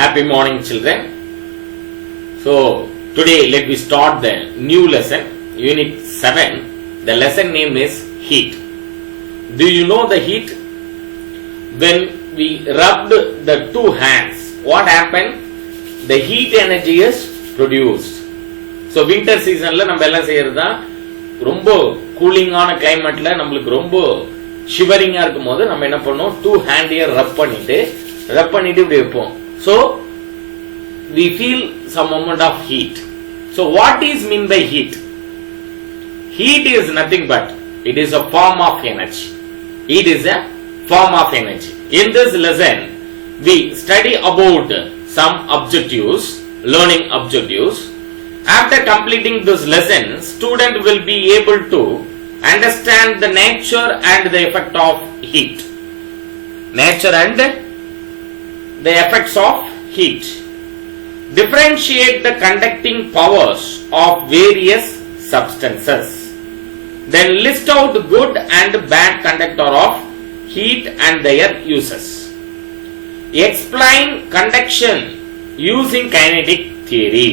Happy morning, children. So today let me start the new lesson, unit 7. The lesson name is heat. Do you know the heat? When we rubbed the two hands, what happened? The heat energy is produced. So winter season la நம்ம எல்லாம் செய்யறதா ரொம்ப கூலிங்கான கிளைமேட்ல நம்மளுக்கு ரொம்ப ஷிவரிங்கா இருக்கும்போது நம்ம என்ன பண்ணுவோம், டூ ஹேண்டையே ரப் பண்ணிட்டு இப்படி வைப்போம். So we feel some moment of heat. So what is mean by heat? Heat is nothing but it is a form of energy. It is a form of energy. In this lesson we study about some objectives, learning objectives. After completing this lesson, student will be able to understand the nature and the effect of heat. Nature and the effects of heat. Differentiate the conducting powers of various substances. Then list out good and bad conductor of heat and their uses. Explain conduction using kinetic theory.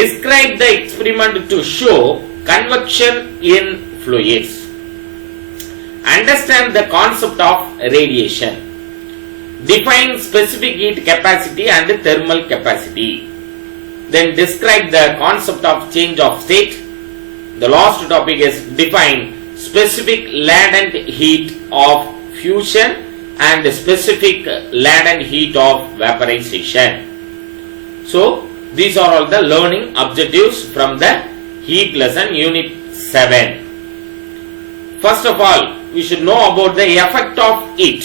Describe the experiment to show convection in fluids. Understand the concept of radiation. Define specific heat capacity and thermal capacity. Then describe the concept of change of state. The last topic is define specific latent heat of fusion and specific latent heat of vaporization. So these are all the learning objectives from the heat lesson, unit 7. First of all, we should know about the effect of heat.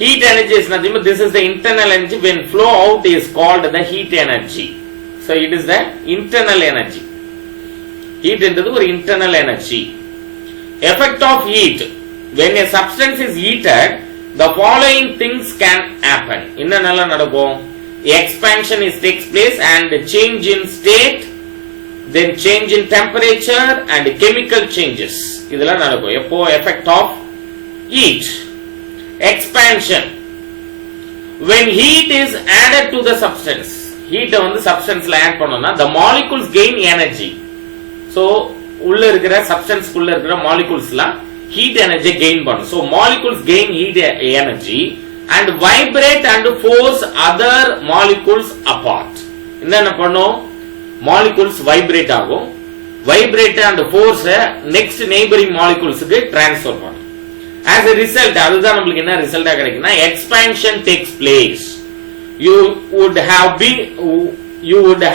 Heat energy is nothing but this is the internal energy. When flow out is called the heat energy. So it is the internal energy. Heat is the internal energy. Effect of heat. When a substance is heated, the following things can happen. Innanalla nadakkum. Expansion takes place and change in state, then change in temperature and chemical changes. Idella nadakkum. Eppo effect of heat. Expansion. When heat is added to the substance, heat on the substance la add பண்ணோம்னா the molecules gain energy. So உள்ள இருக்கிற substance குள்ள இருக்கிற molecules எல்லாம் heat energy gain பண்ணும். So molecules gain heat energy and vibrate and force other molecules apart. என்ன பண்ணும்? Molecules vibrate ஆகும். Vibrate and force next neighboring molecules க்கு transfer பண்ணும். As a result, அதுதான் நமக்கு என்ன ரிசல்ட்டா கிடைக்கும்னா expansion takes place. You would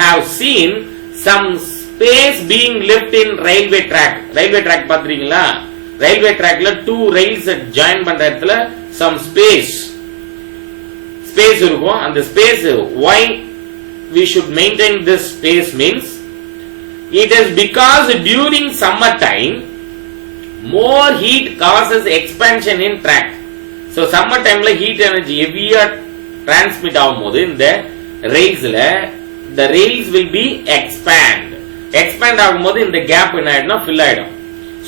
have seen some space being left in railway track. Railway track பாத்துறீங்களா? Railway trackல two rails join பண்ற இடத்துல some space இருக்கும். அந்த space, why we should maintain this space means it is because during summer time more heat causes expansion in track. So summer time la heat energy heavier transmit ஆகும்போது இந்த railsல the rails will be expand ஆகும்போது இந்த gap என்ன ஆயிடும்னா fill ஆயிடும்.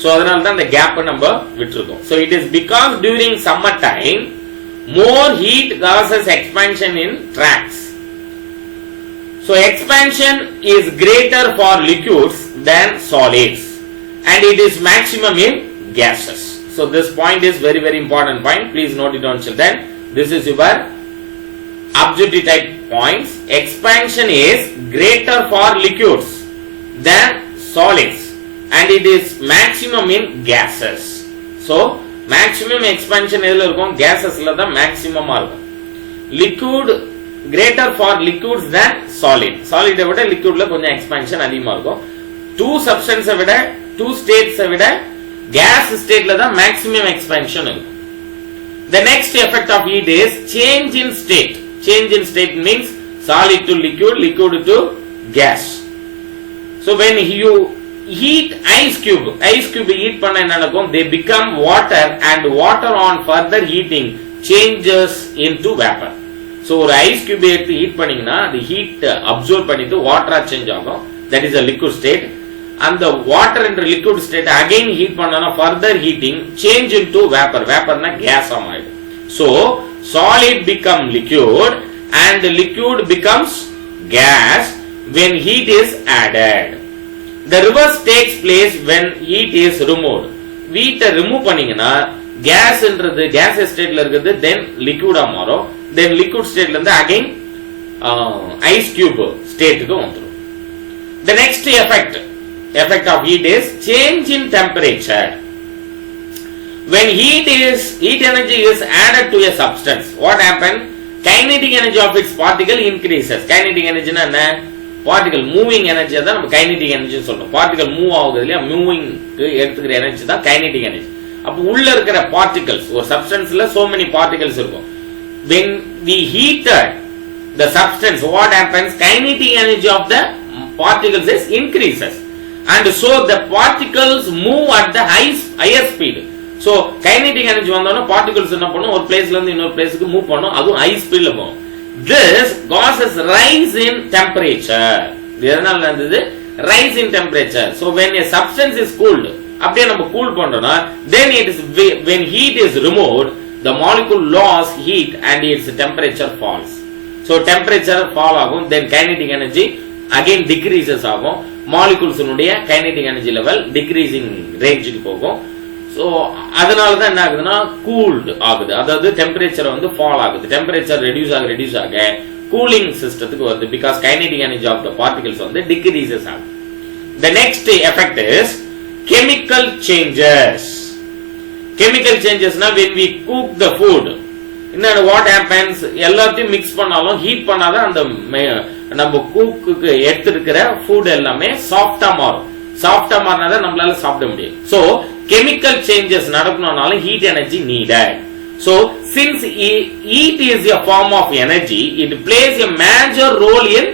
So அதனால தான் இந்த gap நம்ம விட்டுருக்கோம். So it is because during summer time more heat causes expansion in tracks. So expansion is greater for liquids than solids and it is maximum in gases. So this point is very important point. Please note it down, children. This is your objective type points. Expansion is greater for liquids than solids and it is maximum in gases. So maximum expansion எதுல இருக்கும்? gases-ல தான் maximum இருக்கும். Liquid greater for liquids than solid. solid விட liquidல கொஞ்சம் expansion அதிகமா இருக்கும். two substances விட two states விட gas stateல தான் maximum expansion இருக்கும். The next effect of heat is change in state. Change in state means solid to liquid, liquid to gas. So when you heat ice cube heat பண்ண என்ன நடக்கும்? They become water and water on further heating changes into vapor. So ஒரு ice cube எடுத்து heat பண்ணீங்கன்னா the heat absorb பண்ணிட்டு water change ஆகும். That is a liquid state. And the water in the liquid state again heat பண்ணனா further heating change into vapor. Vapor na gas ஆயிடும். So solid become liquid and liquid becomes gas when heat is added. The reverse takes place when heat is removed. Heat remove பண்ணீங்கன்னா gasன்றது gas stateல இருக்குது then liquid மாறும் then liquid stateல இருந்து again ice cube stateக்கு வந்துரும். The next effect of heat is change in temperature. When heat energy is added to a substance, what happens? Kinetic energy of its particle increases. Kinetic energy na enna? Particle moving energy da nam kinetic energy solrom. Particle move ஆகுது இல்லையா, moving எடுத்துக்கிற energy தான் kinetic energy. அப்ப உள்ள இருக்கிற particles, ஒரு substanceல so many particles இருக்கும். When we heated the substance, what happens? Kinetic energy of the particles is increases, and so the particles move at the higher speed. So kinetic energy வந்தோம்னா particles என்ன பண்ணும், ஒரு பிளேஸ்ல இருந்து இன்னொரு பிளேஸ்க்கு மூவ் பண்ணும், அதுவும் ஹை ஸ்பீட்ல போகும். This causes rise in temperature. இதனால என்னது? Rise in temperature. So when a substance is cooled, அப்படியே நம்ம கூல் பண்றோம்னா then it is when heat is removed, the molecule lost heat and its temperature falls. So temperature fall ஆகும், then kinetic energy again decreases ஆகும், molecules உடைய kinetic energy level decreasing range க்கு போகும். So அதனால தான் என்ன ஆகுதுன்னா கூல்ட் ஆகுது, அதாவது டெம்பரேச்சர் வந்து ஃபால் ஆகுது, டெம்பரேச்சர் ரெடியூஸ் ஆக கூலிங் சிஸ்டத்துக்கு வருது, because kinetic energy of the particles வந்து டிக்ரீசஸ் ஆகும். The next effect is chemical changes. Chemical changes na when we cook the food, இன்னொரு what happens, எல்லாத்தையும் மிக்ஸ் பண்ணாலும் ஹீட் பண்ணாதான் அந்த நம்ம குக்கு எடுத்துக்கிற ஃபுட் எல்லாமே சாஃப்டா மாறும், சாஃப்டா மாறினாதான் நம்மளால சாப்பிட முடியும். So chemical changes நடக்கணும்னாலும் heat energy needed. So since heat is a form of energy, it plays a major role in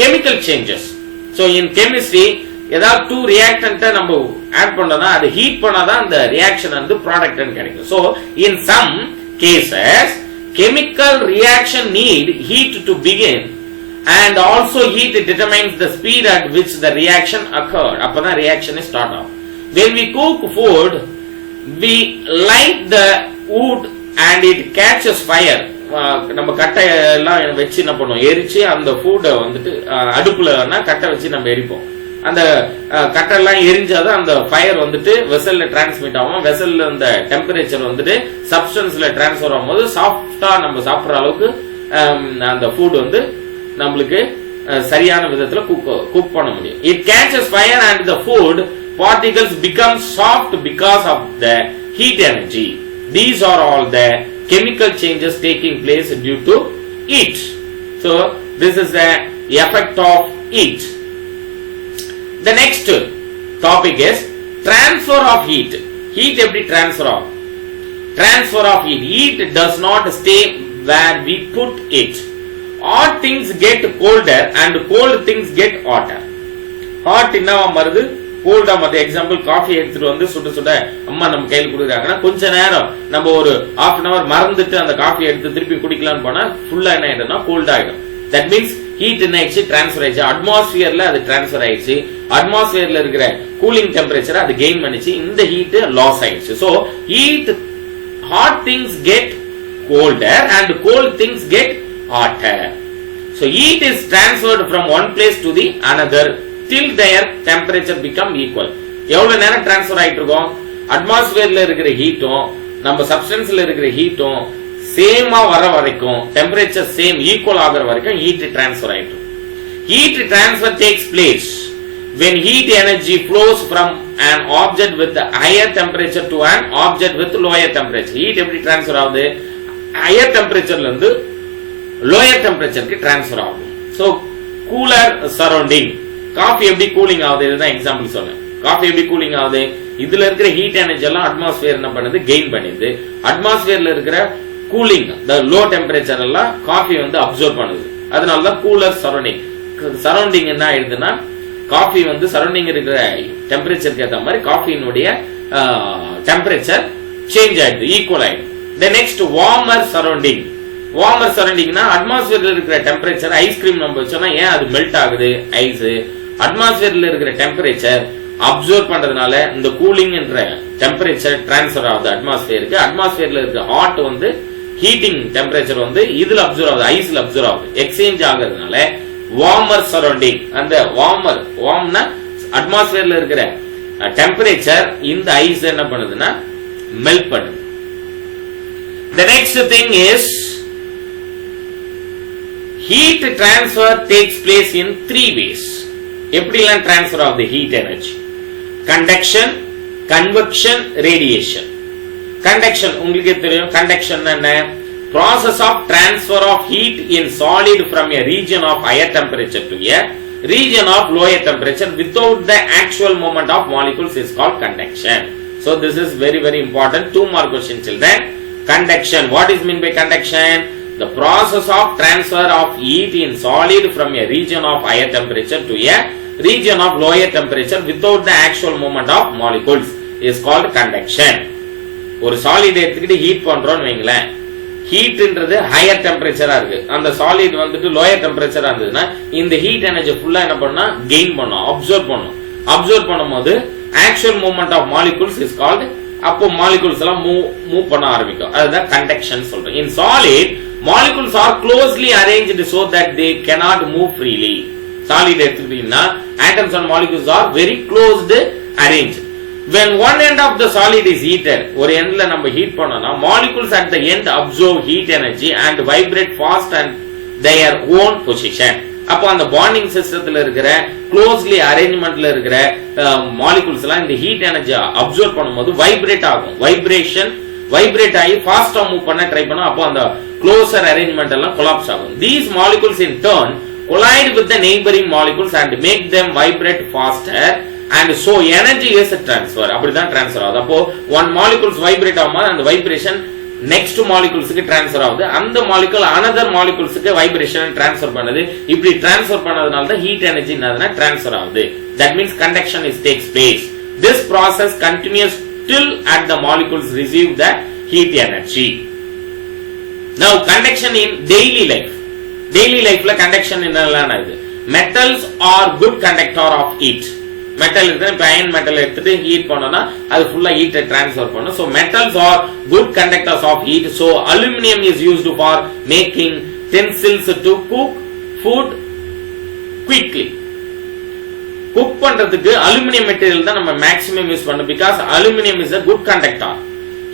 chemical changes. So in chemistry, ஏதாவது டூ ரியாக்டன்ட்ட நம்ம ஆட் பண்ணோம்னா அது ஹீட் பண்ணாதான் அந்த ரியாக்ஷன் வந்து ப்ராடக்ட் கிடைக்கும். So in some cases, chemical reaction need heat to begin, and also heat determines the speed at which the reaction occurred. அப்பதான் reaction start ஆகும். When we cook food, we light the wood and it catches fire. நம்ம கட்டை எல்லாம் வச்சு என்ன பண்ணுவோம், எரிச்சு அந்த ஃபுட்டை வந்துட்டு அடுப்புலன்னா கட்டை வச்சு நம்ம எரிப்போம். அந்த கட்டை எல்லாம் எரிஞ்சாதான் அந்த ஃபயர் வந்துட்டு வெசல்ல டிரான்ஸ்மிட் ஆகும். வெசல்ல அந்த டெம்பரேச்சர் வந்துட்டு சப்ஸ்டன்ஸ்ல டிரான்ஸ்ஃபர் ஆகும்போது சாஃப்டா நம்ம சாப்பிடுற அளவுக்கு அந்த ஃபுட் வந்து நம்மளுக்கு சரியான விதத்துல குக் பண்ண முடியும். It catches fire and the food particles become soft because of the heat energy. These are all the chemical changes taking place due to heat. So this is the effect of heat. The next topic is transfer of heat. Heat எப்படி transfer ஆகும்? Transfer of heat. Heat does not stay where we put it. Hot things get colder and cold things get hotter. Hot என்னவா மாறுது, கோல்டா மாறுது. Example, coffee எடுத்துட்டு வந்து சுட சுட அம்மா நம்ம கையில் கொடுக்குறாங்கன்னா கொஞ்ச நேரம் நம்ம ஒரு half an hour மறந்துட்டு அந்த காஃபி எடுத்து திருப்பி குடிக்கலாம்னு போனா ஃபுல்லா என்ன ஆயிடும்னா கோல்ட் ஆயிடும். தட் மீன்ஸ் ஹீட் என்ன ஆயிடுச்சு, டிரான்ஸ்பர் ஆயிடுச்சு. அட்மாஸ்பியர்ல அது டிரான்ஸ்பர் ஆயிடுச்சு. அட்மாஸ்பியர்ல இருக்கிற கூலிங் டெம்பரேச்சர் அது கெயின் பண்ணிச்சு, இந்த ஹீட் லாஸ் ஆயிடுச்சு. So heat, hot things get colder and cold things get hotter. So heat is transferred from one place to the another till their temperature become equal. எவ்வளவு நேரம் transfer ஆயிட்டு இருக்கும், அட்மாஸ்பியர்ல இருக்கிற ஹீட்டும் நம்ம சப்ஸ்டன்ஸ்ல இருக்கிற ஹீட்டும் சேமா வர வரைக்கும், டெம்பரேச்சர் சேம் ஈக்குவல் ஆகிற வரைக்கும் ஹீட் டிரான்ஸ்பர் ஆயிட்டு. Heat transfer takes place when heat energy flows from an object with a higher temperature to an object with lower temperature. Heat எப்படி டிரான்ஸ்பர் ஆகுது, ஹையர் டெம்பரேச்சர்ல இருந்து லோயர் டெம்பரேச்சருக்கு டிரான்ஸ்பர் ஆகும். So cooler surrounding. Coffee எப்படி cooling ஆகுது, இதுதான் example சொன்னேன். Coffee எப்படி cooling ஆகுது, இதுல இருக்கிற ஹீட் எனர்ஜி எல்லாம் அட்மாஸ்பியர் என்ன பண்ணுது, கெயின் பண்ணுது. அட்மாஸ்பியர்ல இருக்கிற கூலிங், லோ டெம்பரேச்சர் எல்லாம் காஃபி வந்து அப்சர்வ் பண்ணுது. அதனாலதான் கூலர் சரௌண்டிங். சரௌண்டிங் என்ன ஆயிடுதுன்னா, காஃபி வந்து சரௌண்டிங் இருக்கிற டெம்பரேச்சருக்கு ஏற்ற மாதிரி காஃபியினுடைய டெம்பரேச்சர் சேஞ்ச் ஆயிடுது, ஈக்குவல் ஆயிடுது. The next, warmer surrounding. Warmer surrounding na atmosphere இருக்கிற temperature, ஐஸ்கிரீம் நம்ம வச்சோம்னா ஏன் அது மெல்ட் ஆகுது, ஐஸ் அட்மாஸ்பியர்ல இருக்கிற டெம்பரேச்சர் அப்சர்வ் பண்றதுனால இந்த கூலிங் என்ற டெம்பரேச்சர் டிரான்ஸ்பர் ஆகுது அட்மாஸ்பியருக்கு. அட்மாஸ்பியர்ல இருக்கிற ஹாட் வந்து ஹீட்டிங் டெம்பரேச்சர் வந்து இதுல அப்சர்வ் ஆகுது, ஐஸ்ல அப்சர்வ் ஆகுது. எக்ஸ்சேஞ்ச் ஆகுறதுனால வார்மர் சரௌண்டிங், அந்த வார்ம்னா அட்மாஸ்பியர்ல இருக்கிற டெம்பரேச்சர் இந்த ஐஸ் என்ன பண்ணுதுன்னா மெல்ட் பண்ணுது. The next thing is heat transfer takes place in 3 ways. எப்படிலாம் transfer of the heat energy? Conduction, convection, radiation. Conduction உங்களுக்கு தெரியும். conduction என்ன? Process of transfer of heat in solid from a region of higher temperature to a region of lower temperature without the actual movement of molecules is called conduction. So this is very very important. 2 more questions children. Conduction. What is meant by conduction? The process of transfer of heat in solid from a region of higher temperature to a region of lower temperature without the actual movement of molecules is called conduction. ஒரு solid எடுத்துக்கிட்டு heat பண்றோம்னு வைங்களேன், ஹீட்ன்றது higher டெம்பரேச்சரா இருக்கு, அந்த solid வந்துட்டு lower டெம்பரேச்சரா இருந்ததுன்னா இந்த heat energy ஃபுல்லா என்ன பண்ணா கெயின் பண்ணும், அப்சர்வ் பண்ணும்போது actual movement of molecules is called, அப்போ மாலிகூல்ஸ் எல்லாம் மூவ் பண்ண ஆரம்பிக்கும், அதுதான் கண்டக்ஷன் சொல்றோம். In solid molecules are closely arranged so that they cannot move freely. Solid எடுத்துக்கிட்டீங்கன்னா atoms and molecules are very closely arranged. When one end of the solid is heated, ஒரு எண்ட்ல நம்ம heat பண்ணோம்னா molecules at the end absorb heat energy and vibrate fast and their own position. அப்போ அந்த bonding சிஸ்டத்துல இருக்கிற closely அரேஞ்ச்மெண்ட்ல இருக்கிற molecules எல்லாம் இந்த ஹீட் எனர்ஜி அப்சர்வ் பண்ணும்போது வைப்ரேட் ஆகும், வைப்ரேட் ஆகி ஃபாஸ்டா மூவ் பண்ண ட்ரை பண்ணும், அப்போ அந்த க்ளோசர் அரேஞ்ச்மெண்ட் எல்லாம் கொலாப்ஸ் ஆகும். These molecules in turn collide with the neighboring molecules and make them vibrate faster and so energy is transfer. அப்படிதான் ட்ரான்ஸ்ஃபர் ஆகுது. அப்போ one molecules vibrate ஆகும்போது அந்த வைப்ரேஷன் நெக்ஸ்ட் மாலிகூல்ஸ்க்கு ட்ரான்ஸ்ஃபர் ஆகுது, அந்த மாலிகூல் another moleculesக்கு வைப்ரேஷன் ட்ரான்ஸ்ஃபர் பண்ணுது. இப்படி ட்ரான்ஸ்ஃபர் பண்ணதுனால தான் ஹீட் எனர்ஜி என்னதுன்னா ட்ரான்ஸ்ஃபர் ஆகுது. That means conduction is takes place. This process continues till at the molecules receive the heat energy. Now conduction in daily life. Daily lifeல conduction என்னெல்லாம் ஆகுது? Metals are good conductor of heat. Metal இருக்கு, இப்ப iron metal எடுத்துட்டு heat பண்ணோம்னா அது ஃபுல்லா ஹீட்டை transfer பண்ணும். So metals are good conductors of heat. So aluminum is used for making utensils to cook food quickly. Cook பண்றதுக்கு அலுமினியம் மெட்டீரியல் தான் நம்ம மேக்ஸிமம் யூஸ் பண்ணோம். Because aluminium is a good conductor.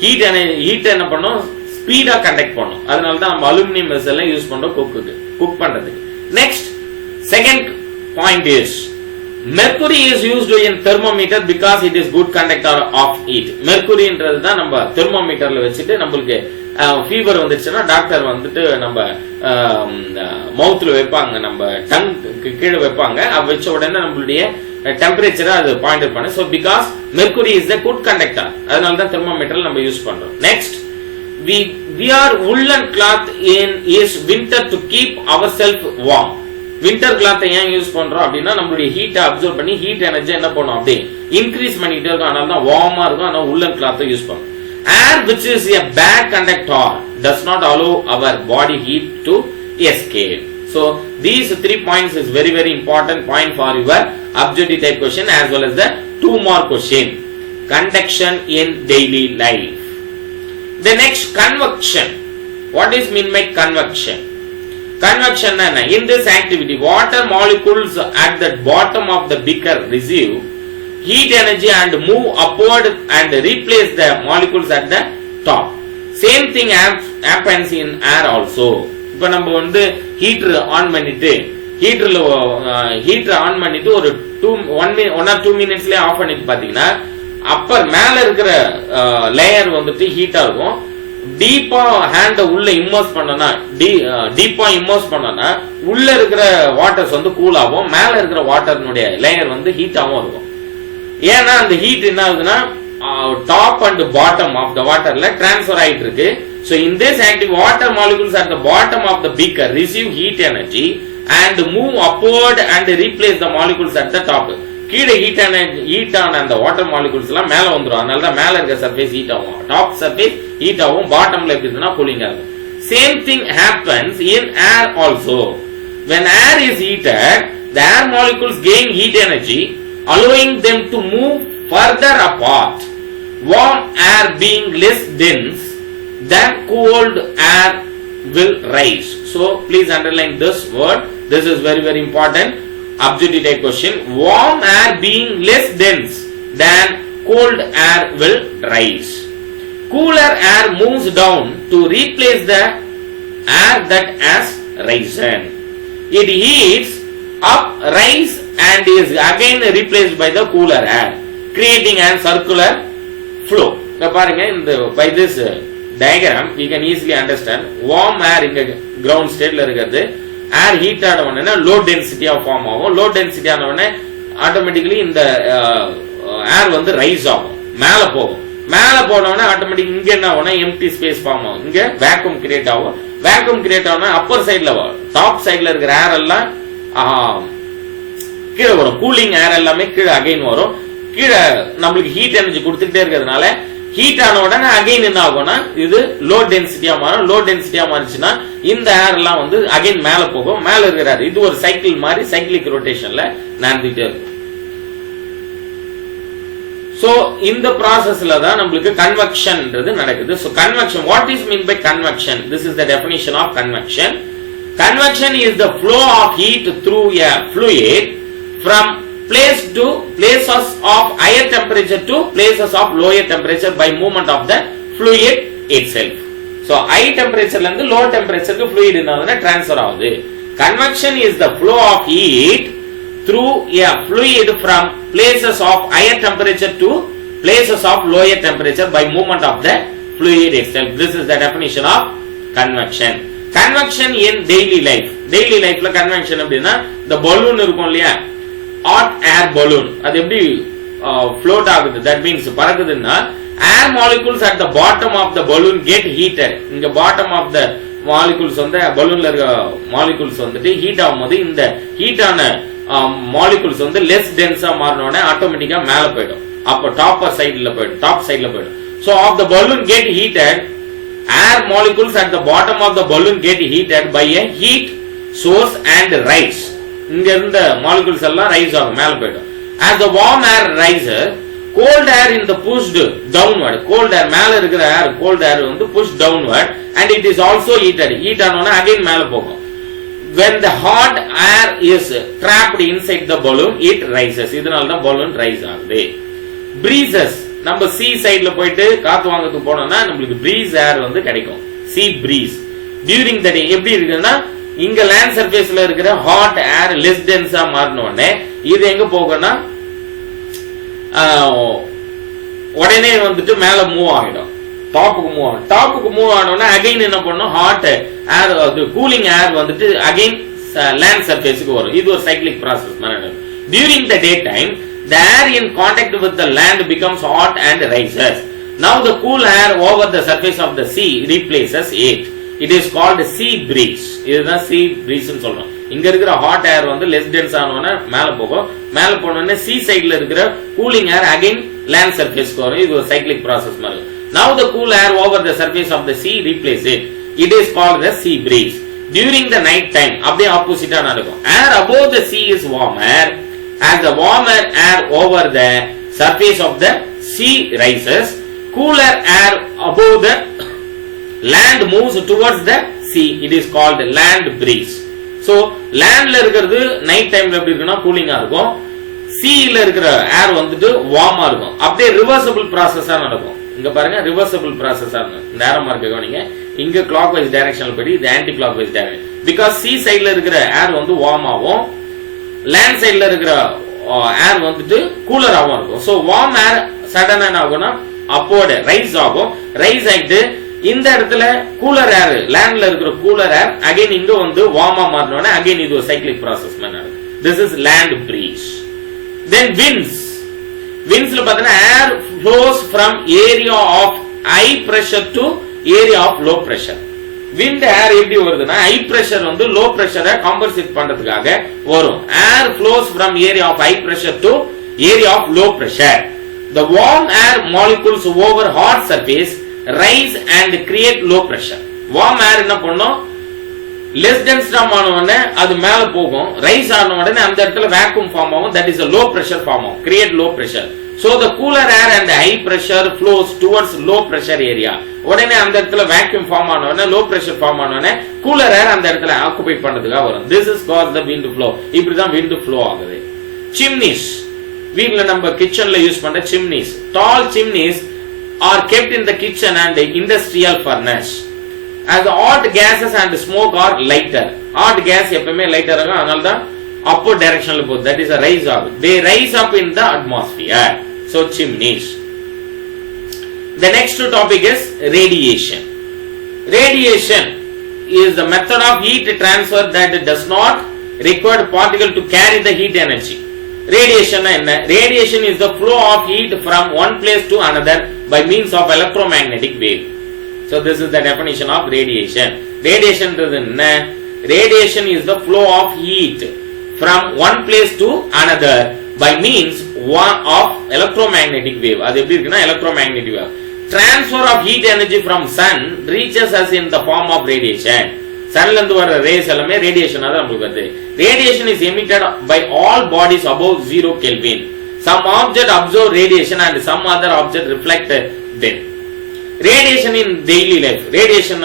Heat என்ன பண்ணும், speedo conduct பண்ணும். அதனால தான் நம்ம அலுமினியம் வெசல் யூஸ் பண்றோம் குக் பண்றதுக்கு. Next second point is mercury is used in thermometer because it is good conductor of heat. mercuryன்றது தான் நம்ம தெர்மோமீட்டர்ல வச்சிட்டு நம்மளுக்கு ஃபீவர் வந்துச்சுன்னா டாக்டர் வந்துட்டு நம்ம மவுத்ல வைப்பாங்க, நம்ம டங்க்கு கீழே வைப்பாங்க, அது வச்ச உடனே நம்மளுடைய டெம்பரேச்சரை அது பாயிண்ட் பண்ணு. So because mercury is a good conductor, அதனால தான் தெர்மோமீட்டர்ல நம்ம யூஸ் பண்றோம். Next we wear woolen cloth in is winter to keep ourselves warm. Winter cloth ஏன் யூஸ் பண்றோம் அப்படின்னா நம்மளுடைய ஹீட்டை அப்சர்வ் பண்ணி ஹீட் எனர்ஜி என்ன பண்ணும் அப்படியே இன்க்ரீஸ் பண்ணிட்டே இருக்கும், அதனால தான் வார்மா இருக்கும், அதனால woolen cloth யூஸ் பண்ணும். Air which is a bad conductor does not allow our body heat to escape. So these 3 points is very very important point for your objective type question as well as the 2 more question. Conduction in daily life. The next, convection. What is mean by convection? Convection na, in this activity water molecules at the bottom of the beaker receive heat energy and move upward and replace the molecules at the top. Same thing happens in air also. இப்ப நம்ம வந்து heater on பண்ணிட்டு ஒரு 1 or 2 மினிட்ஸ்லயே of பண்ணிட்டு பாத்தீங்கன்னா அப்பர் மேல இருக்கிற layer வந்துட்டு ஹீட்டா இருக்கும். டீப்பா ஹேண்ட உள்ள இம்மர்ஸ் பண்ணனா உள்ள இருக்கிற வாட்டர்ஸ் வந்து கூல் ஆகும், மேல இருக்கிற வாட்டர்னுடைய லேயர் வந்து ஹீட்டாவும் இருக்கும். ஏன்னா அந்த ஹீட் என்ன ஆகுதுன்னா top and bottom of the வாட்டர்ல டிரான்ஸ்ஃபர் ஆயிட்டு இருக்கு. So in this active water molecules at the bottom of the beaker receive heat energy and move upward and replace the molecules at the top. கீழே heat ஆன அந்த water molecules எல்லாம் மேல வந்துரும், அதனால தான் மேல இருக்க சர்ஃபேஸ் ஹீட் ஆகும், டாப் சர்ஃபேஸ் ஹீட் ஆகும், பாட்டம்ல எப்படி இருக்குன்னா கூலிங் ஆகும். Same thing happens in air also. When air is heated, the air molecules gain heat energy, allowing them to move further apart. Warm air being less dense then cold air will rise. So please underline this word. This is very very important objective type question. Warm air being less dense than cold air will rise. Cooler air moves down to replace the air that has risen. It heats up, rise and is again replaced by the cooler air, creating a circular flow. By this diagram we can easily understand warm air in the ground state la irukadhu, air heat ஆனவனே low density ah form ஆகும். low density ஆனவனே automatically இந்த air வந்து rise ஆகும், மேல போகும். மேல போனவனே automatic இங்க என்ன ஆகும்னா எம்டி ஸ்பேஸ் ஃபார்ம் ஆகும், இங்க வேக்யூம் கிரியேட் ஆகும். வேக்யூம் கிரியேட் ஆகும்னா அப்பர் சைடுல டாப் சைடுல இருக்கிற ஏர் எல்லாம் கீழே வரும், கூலிங் ஏர் எல்லாமே கீழே அகைன் வரும். கீழே நம்மளுக்கு ஹீட் எனர்ஜி கொடுத்துக்கிட்டே இருக்கிறதுனால ஹீட் ஆன உடனே அகைன் என்ன ஆகும்னா இது லோ டென்சிட்டியா மாறும். லோ டென்சிட்டியா மாறிச்சுன்னா இந்த ஏர் எல்லாம் வந்து அகைன் மேல போகும். மேல இருக்கிறாரு இது ஒரு சைக்கிள் மாதிரி சைக்கிளிக் ரொட்டேஷன்ல நடந்துட்டே இருக்கும். சோ இந்த ப்ராசஸ்ல தான் நம்மளுக்கு கன்வெக்ஷன்ன்றது நடக்குது. So convection, what is mean by convection? This is the definition of convection. Convection is the flow of heat through a fluid from places of higher temperature to places of lower temperature by movement of the fluid itself. So high temperature la irundhu low temperature ku fluid enadana transfer ஆகுது. Convection is the flow of heat through a fluid from places of higher temperature to places of lower temperature by movement of the fluid itself. This is the definition of convection. Convection in daily life. Daily life la convection அப்படினா the balloon இருக்கும் இல்லையா, hot air balloon, அது எப்படி float ஆகுது, that means பறக்குதுன்னா air molecules at the bottom of the balloon get heated. இங்க bottom of the molecules வந்து balloonல இருக்க molecules வந்துட்டு ஹீட் ஆகும்போது இந்த ஹீட் ஆன molecules வந்து less dense ஆ மாறனோனே ஆட்டோமேட்டிக்கா மேல போய்டும். அப்ப டாப்பர் சைடுல போய்டும், டாப் சைடுல போய்டும். So of the balloon get heated, air molecules at the bottom of the balloon get heated by a heat source and rise. இங்க இருந்த molecules எல்லாம் ரைஸ் ஆகும், மேல போய்டும். As the warm air rises, cold air in the pushed downward. cold air மேல இருக்கிற air, cold air வந்து pushed downward and it is also heated. heat ஆனோனே again மேல போகும். When the hot air is trapped inside the balloon, it rises. இதனால தான் balloon rise ஆகுது. Breezes, நம்ம C சைடுல போயிட்டு காத்து வாங்குறதுக்கு போனோம்னா நம்மளுக்கு பிரீஸ் ஏர் வந்து கிடைக்கும், சி பிரீஸ். டியூரிங் த டே எப்படி இருக்குன்னா இங்க லேண்ட் சர்ஃபேஸ்ல இருக்கிற ஹாட் ஏர் லெஸ் டென்ஸா மாறின உடனே இது எங்க போகும்னா உடனே வந்துட்டு மேல மூவ் ஆகிடும், டாப்புக்கு மூவ் ஆகும். டாப்புக்கு மூவ் ஆனோடனே அகைன் என்ன பண்ணும், ஹாட் ஏர் அது கூலிங் ஏர் வந்துட்டு அகைன் லேண்ட் சர்ஃபேஸுக்கு வரும். இது ஒரு சைக்கிளிக் ப்ராசஸ் மாதிரி. During the day time the air in contact with the land becomes hot and rises. Now the cool air over the surface of the sea replaces it. It is called sea breeze. இதுதான் sea breeze ன்னு சொல்றோம். இங்க இருக்கிற hot air வந்து less dense ஆனோனே மேல போகும். மேல போனோனே sea sideல இருக்கிற cooling air again land surface க்கு வரும். இது ஒரு cyclic process மாதிரி. Now the cool air over the surface of the sea replaces it. It is called the sea breeze. During the night time அப்படியே ஆப்போசிட்டா நடக்கும். Air above the sea is warmer. As the warmer air over the surface of the sea rises, cooler air above the land moves towards the sea. It is called land breeze. So landல இருக்கிறது night டைம்ல எப்படி இருக்குன்னா கூலிங்கா இருக்கும், சீல இருக்கிற ஏர் வந்துட்டு வார்மா இருக்கும். அப்படியே ரிவர்சிபிள் ப்ராசஸா நடக்கும். இங்க பாருங்க ரிவர்சிபிள் ப்ராசஸா இருக்கும். நேரமா இருக்க கவனிங்க, இங்க கிளாக் வைஸ் டைரக்ஷன்ல போய் இது anticlockwise direction. Because C சைடுல இருக்கிற ஏர் வந்து வார்ம் ஆகும், லேண்ட் சைடுல இருக்கிற ஏர் வந்துட்டு கூலர் ஆகும் இருக்கும். சோ வார்ம் ஏர் சடனா என்ன ஆகும்னா அப்போட ரைஸ் ஆகும். ரைஸ் ஆயிட்டு இந்த இடத்துல கூலர் ஏர், லேண்ட்ல இருக்கிற கூலர் ஏர் அகைன் இங்க வந்து வார்மா மாறினோட அகைன் இது ஒரு சைக்கிளிக் ப்ராசஸ் மாதிரி நடக்கும். This is land breeze. Then winds. windsல பார்த்தீங்கன்னா ஏர் flows from area of high pressure to area of low pressure. wind air எப்படி வருதுன்னா high pressure வந்து low pressure காம்பன்சேட் பண்றதுக்காக வரும். air flows from area of high pressure to area of low pressure. The warm air molecules over hot surface rise and create low pressure. warm air என்ன பண்ணும், less dense ஆன உடனே அது மேல போகும், rice ஆன உடனே அந்த இடத்துல vacuum ஃபார்ம் ஆகும், that is a low pressure form ஆகும், create low pressure. So the cooler air and high pressure flows towards low pressure area. உடனே அந்த இடத்துல vacuum form ஆனோனே low pressure form ஆனோனே cooler air அந்த இடத்துல occupy பண்றதுக்காக வரும். This is called the wind flow. இப்படி தான் wind flow ஆகுது. Chimneys. வீட்ல நம்ம கிச்சன்ல யூஸ் பண்ற chimneys. Tall chimneys are kept in the kitchen and industrial furnace. As hot gases and smoke are lighter. Hot gas எப்பவுமே லைட்டரா இருக்கும், அதனால தான் upward directionல போகுது. That is a rise up. They rise up in the atmosphere. So chimneys. The next topic is radiation. Radiation is the method of heat transfer that does not require particle to carry the heat energy. Radiation enna? Radiation is the flow of heat from one place to another by means of electromagnetic wave. So this is the definition of radiation. Radiation is enna? Radiation is the flow of heat from one place to another by means of electromagnetic wave. அது எப்படி இருக்குன்னா electromagnetic wave. Transfer of heat energy from sun reaches us in the form of radiation. Sunல இருந்து வர rays எல்லாமே radiation ஆ தான் நமக்கு வருது. Radiation is emitted by all bodies above 0 Kelvin. Some object absorb radiation and some other object reflect them. Radiation in daily life. Radiation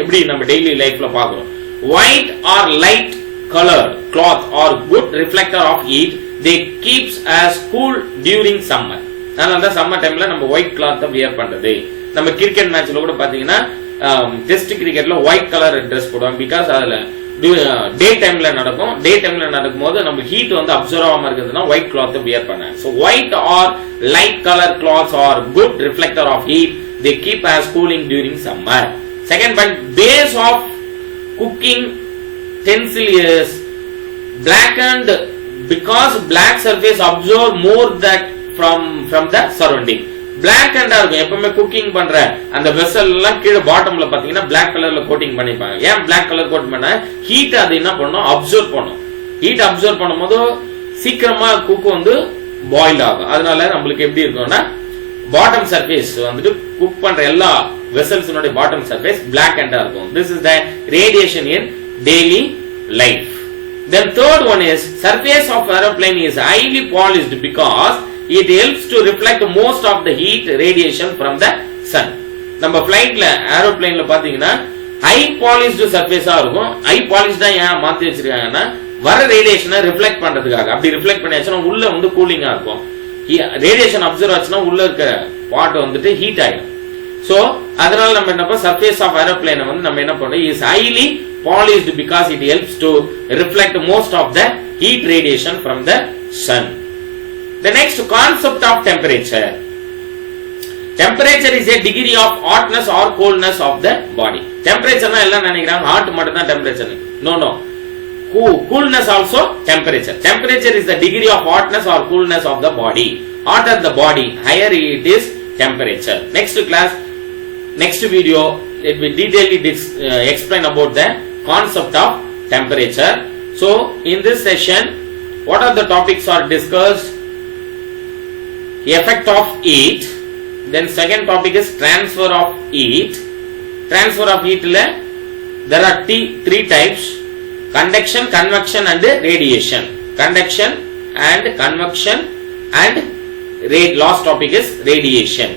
எப்படி நம்ம daily lifeல பார்க்கிறோம். White or light color cloth or good reflector of heat. They keeps us cool during summer. அதனால தான் summer டைம்ல நம்ம white cloth wear பண்றது. நம்ம cricket மேட்ச்ல கூட பாத்தீங்கன்னா டெஸ்ட் கிரிக்கெட்ல ஒயிட் கலர் ட்ரெஸ் போடுவாங்க. பிகாஸ் அதுல டே டைம்ல நடக்கும். டே டைம்ல நடக்கும்போது நம்ம ஹீட் வந்து அப்சர்வ் ஆகாம இருக்கிறதுனா ஒயிட் கிளாத் வியர் பண்ணாங்க. So white or light color cloths are good reflector of heat. They keep us cooling during summer. Second point, base of cooking utensil is blackened because black surface absorb more that from the surrounding. Black and இருக்கும். எப்பவுமே cooking பண்ற அந்த vessel எல்லாம் கீழே பாட்டம்ல பாத்தீங்கன்னா black கலர்ல coating பண்ணிப்பாங்க. ஏன் black கலர் கோட் பண்ணா ஹீட் அது என்ன பண்ணும், அப்சர்வ் பண்ணும். ஹீட் அப்சர்வ் பண்ணும்போது சீக்கிரமா குக் வந்து பாயில் ஆகும். அதனால நம்மளுக்கு எப்படி இருக்கும்னா பாட்டம் சர்ஃபேஸ் வந்துட்டு குக் பண்ற எல்லா வெசல்ஸ்னுடைய பாட்டம் சர்ஃபேஸ் black and இருக்கும். This is the radiation in daily life. Then third one is surface of aeroplane is highly polished because it helps to reflect most of the heat radiation from the sun. நம்ம flightல ஏரோப்ளேன்ல பாத்தீங்கன்னா high polished சர்ஃபேஸா இருக்கும். High பாலிஷ்டா ஏன் மாத்தி வச்சிருக்காங்கன்னா வர ரேடியேஷனை reflect பண்றதுக்காக. அப்படி reflect பண்ணியாச்சுன்னா உள்ள வந்து கூலிங்கா இருக்கும். ரேடியேஷன் அப்சர்வ் ஆச்சுன்னா உள்ள இருக்க வாட் வந்துட்டு ஹீட் ஆயிடும். சோ அதனால நம்ம என்ன பண்ணோம், சர்ஃபேஸ் ஆஃப் ஏரோப்ளேனை வந்து நம்ம என்ன பண்றோம், is highly polished because it helps to reflect most of the heat radiation from the sun. The next concept of temperature. Temperature is a degree of hotness or coldness of the body. Temperature na ella nenikiran hot mattum da temperature. No. Coolness also temperature. Temperature is the degree of hotness or coolness of the body. Hotter the body, higher it is temperature. Next class, next video, it will detailedly explain about the concept of temperature. So in this session, what are the topics are discussed? Effect of heat. Then second topic is transfer of heat. Transfer of heat la there are three types: conduction, convection and radiation. Conduction and convection and last topic is radiation.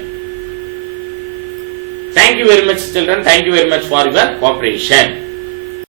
Thank you very much children. Thank you very much for your cooperation.